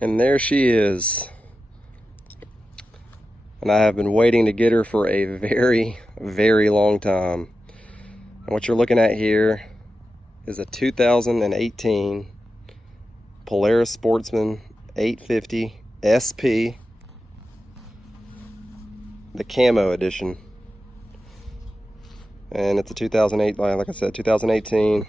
And there she is. And I have been waiting to get her for a very, very long time. And what you're looking at here is a 2018 Polaris Sportsman 850 SP, the camo edition. And it's a 2008, like I said, 2018.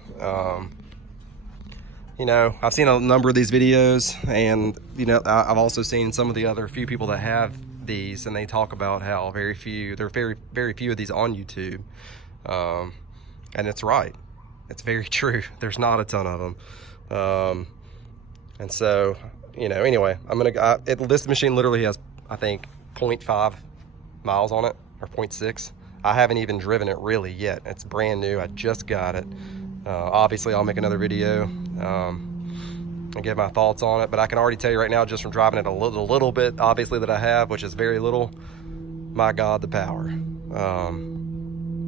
You know, I've seen a number of these videos, and you know, I've also seen some of the other few people that have these, and they talk about how there are very few of these on YouTube. And it's right. It's very true. There's not a ton of them. And so, you know, anyway, this machine literally has, I think, 0.5 miles on it, or 0.6. I haven't even driven it really yet. It's brand new. I just got it. Obviously, I'll make another video and give my thoughts on it, but I can already tell you right now, just from driving it a little bit, obviously, that I have, which is very little, my God, the power.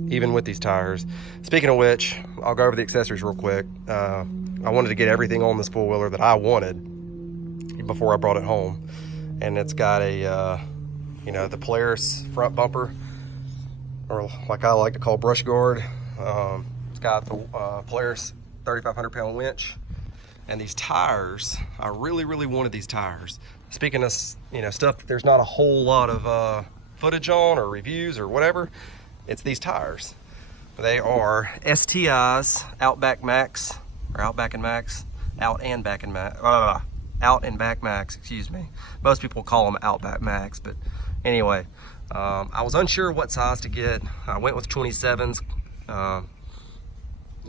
Even with these tires. Speaking of which, I'll go over the accessories real quick. I wanted to get everything on this four-wheeler that I wanted before I brought it home. And it's got a, you know, the Polaris front bumper, or like I like to call brush guard. It's got the Polaris 3,500 pound winch. And these tires, I really wanted these tires. Speaking of, you know, stuff that there's not a whole lot of footage on or reviews or whatever, it's these tires. They are STI's Outback Max, or Outback and Max, Out and Back Max, excuse me. Most people call them Outback Max, but anyway, I was unsure what size to get. I went with 27s,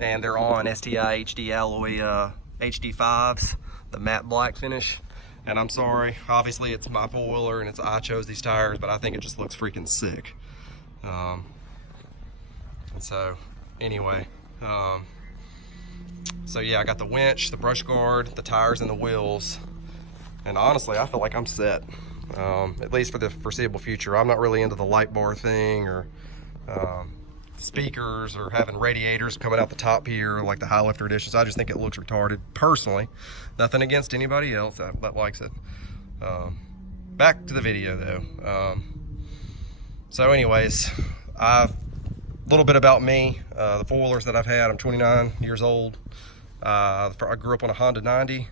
and they're on STI HD alloy HD5s, the matte black finish. And I'm sorry, obviously it's my four-wheeler and I chose these tires, but I think it just looks freaking sick. And so anyway, so yeah, I got the winch, the brush guard, the tires, and the wheels. And honestly, I feel like I'm set, at least for the foreseeable future. I'm not really into the light bar thing, or speakers, or having radiators coming out the top here like the high lifter editions. I just think it looks retarded, personally. Nothing against anybody else that likes it. Back to the video though. So anyways, a little bit about me, the four-wheelers that I've had. I'm 29 years old. I grew up on a Honda 90.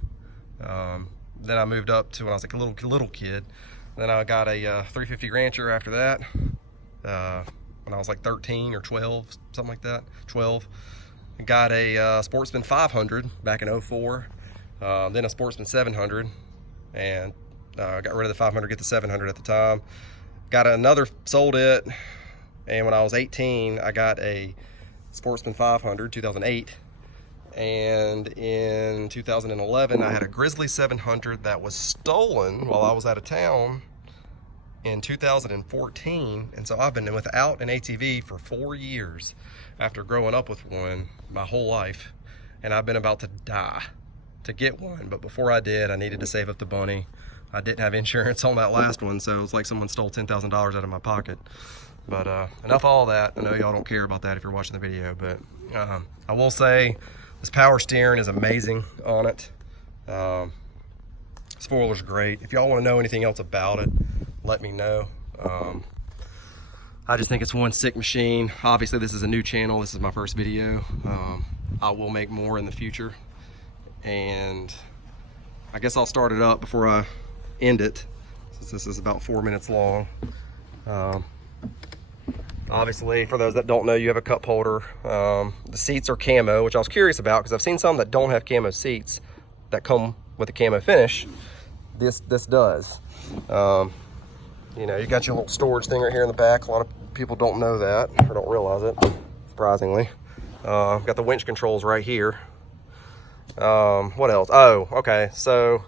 Then I moved up to when I was like a little kid. Then I got a 350 Rancher after that. When I was like 13 or 12, something like that, 12. Got a Sportsman 500 back in 04. Then a Sportsman 700, and got rid of the 500, get the 700 at the time. Got another, sold it, and when I was 18, I got a Sportsman 500, 2008. And in 2011, I had a Grizzly 700 that was stolen while I was out of town in 2014. And so I've been without an ATV for 4 years after growing up with one my whole life. And I've been about to die to get one. But before I did, I needed to save up the money. I didn't have insurance on that last one, so it was like someone stole $10,000 out of my pocket. But enough of all that. I know y'all don't care about that if you're watching the video, but I will say this power steering is amazing on it. This four-wheeler's great. If y'all want to know anything else about it, let me know. I just think it's one sick machine. Obviously, this is a new channel. This is my first video. I will make more in the future, and I guess I'll start it up before I end it, since this is about 4 minutes long. Obviously, for those that don't know, you have a cup holder. The seats are camo, which I was curious about because I've seen some that don't have camo seats that come with a camo finish. This does. You know, you got your little storage thing right here in the back. A lot of people don't know that, or don't realize it, surprisingly. Got the winch controls right here. What else? Oh, okay, so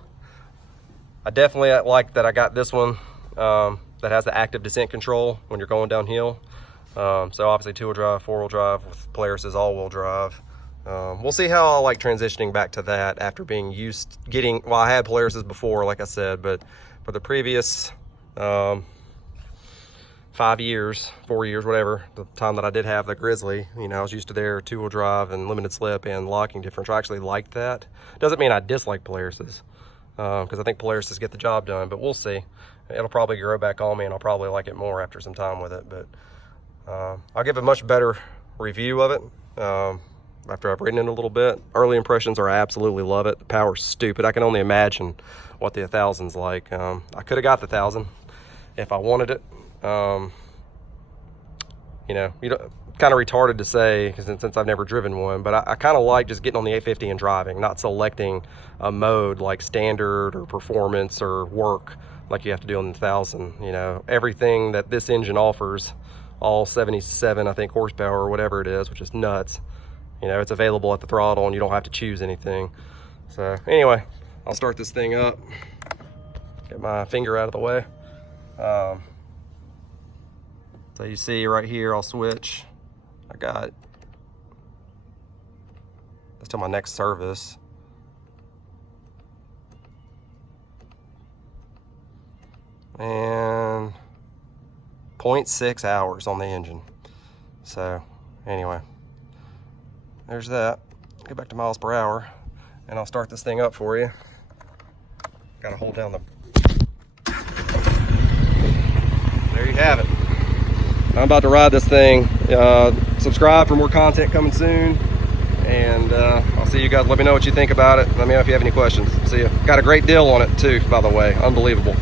I definitely like that I got this one that has the active descent control when you're going downhill. So obviously 2-wheel drive, 4-wheel drive, with Polaris is all-wheel drive. We'll see how I like transitioning back to that after being well, I had Polarises before, like I said, but for the previous 5 years, 4 years, whatever, the time that I did have the Grizzly, you know, I was used to their 2-wheel drive and limited slip and locking differential. I actually liked that. Doesn't mean I dislike Polarises. because I think Polaris get the job done, but we'll see. It'll probably grow back on me, and I'll probably like it more after some time with it, but I'll give a much better review of it after I've ridden it a little bit. Early impressions are I absolutely love it. The power's stupid. I can only imagine what the 1000's like. I could have got the 1000 if I wanted it. You know, kind of retarded to say, because since I've never driven one, but I kind of like just getting on the 850 and driving, not selecting a mode like standard or performance or work like you have to do on the 1000. You know, everything that this engine offers, all 77, I think, horsepower or whatever it is, which is nuts. You know, it's available at the throttle and you don't have to choose anything. So anyway, I'll start this thing up, get my finger out of the way. So you see right here, I'll switch. I got, that's till my next service. And 0.6 hours on the engine. So anyway, there's that. Get back to miles per hour and I'll start this thing up for you. Gotta hold down the, there you have it. I'm about to ride this thing. Subscribe for more content coming soon, and I'll see you guys. Let me know what you think about it. Let me know if you have any questions. See you. Got a great deal on it too, by the way. Unbelievable.